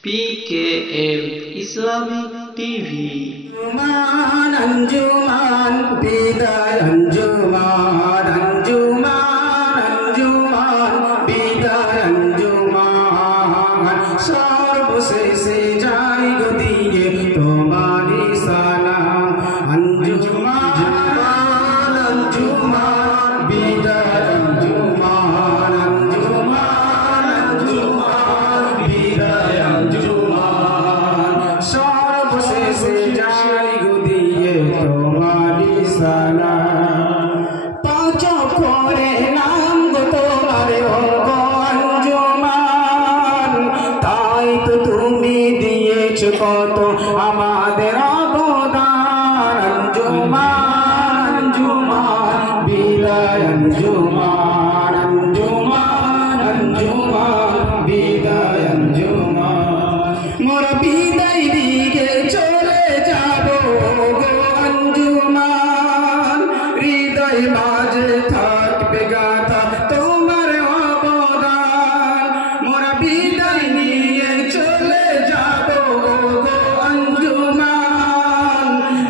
PKM Islamic TV. Anjuman, Anjuman, Biday Anjuman, Anjuman, Anjuman, Biday Anjuman. সর্বশেষে যাই গো দিয়ে তোমারই সালাম। Anjuman, Anjuman, Biday Anjuman, Anjuman, Anjuman, Biday Anjuman. সর্বশেষে যাই গো দিয়ে তোমারই সালাম। পাঁচ করে নাম গো তোমার গো আঞ্জুমান, তাই তো তুমি দিয়েছ কত আমাদের অবদান। আঞ্জুমান, আঞ্জুমান, বিদায় আঞ্জুমান, আঞ্জুমান, আঞ্জুমান, বিদায় আঞ্জুমান। মোরা বিদায় দিকে চলে যাব গো আঞ্জুমান, হৃদয় মাঝে থাকবে গাথা তোমার অবদান। মোরা বিদায় নিয়ে চলে যাব গো আঞ্জুমান,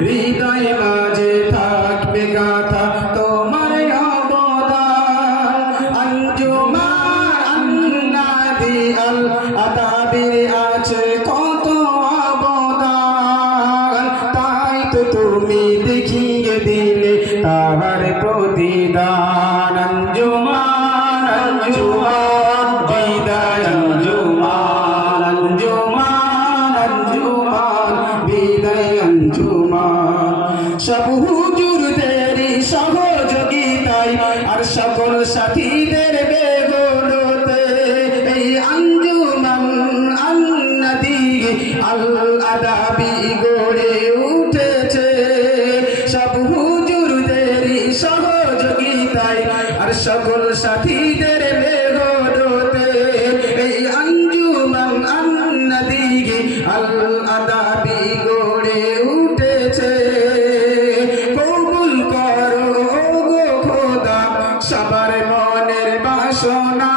হৃদয় মাঝে থাকবে গাথা তোমার অবদান। আঞ্জুমান আন্নাদি আল আদাবির আছে কত অবদান, তাই তো তুমি দেখিয়ে দিলে তাহার প্রতিদান। আঞ্জুমান, আঞ্জুমান, বিদায় আঞ্জুমান, আঞ্জুমান, আঞ্জুমান, বিদায় আঞ্জুমান। সব হুজুরদেরই সহযোগিতায় আর সকল সাথীদের বেগলতে এই আঞ্জুমান আন্নাদি আল আদাবি গড়ে উঠেছে। সব হুজুরদেরই সহযোগিতায় আর সকল সাথীদের বেগলতে এই আঞ্জুমান আন্নাদি আল আদাবি গড়ে উঠেছে। কবুল করো গো খোদা সবার মনের বাসনা,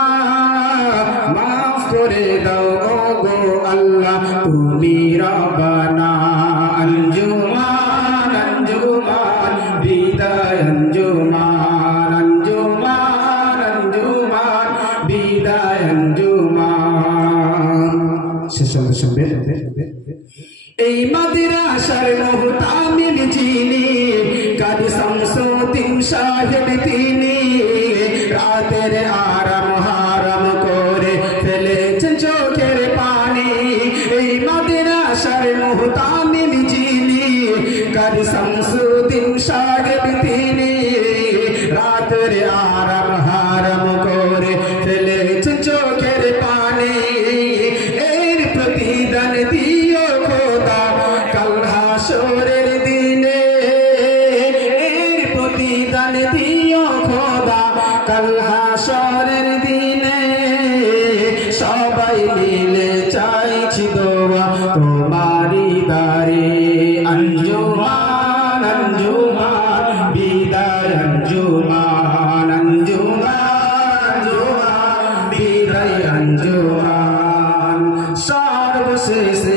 মাফ করে দাও গো আল্লাহ তুমি রব্বানা। আঞ্জুমান, আঞ্জুমান, বিদায় আঞ্জুমান, আঞ্জুমান, আঞ্জুমান, বিদায় আঞ্জুমান। শেষ সঙ্গে এই মাদ্রাসার মুহতামিম যিনি কাজী শামসুদ্দিন সাহেব তিনি, রাতের আরাম হারাম করে ফেলেছেন চোখের পানি। এই মাদ্রাসার মুহতামিম যিনি কাজী শামসুদ্দিন সাহেব তিনি, রাতের আরাম হারাম করে ফেলেছেন চোখের পানি। এর প্রতিদান দিও খোদা কাল হাসরের দিনে, এর প্রতিদান দিও খোদা কাল হাসরের দিনে। সবাই মিলে চাইছি দোয়া তোমারি দারে। আঞ্জুমান, আঞ্জুমান, বিদায় আঞ্জুমান, আঞ্জুমান, আঞ্জুমান, বিদায় আঞ্জুমান। সর্বশেষে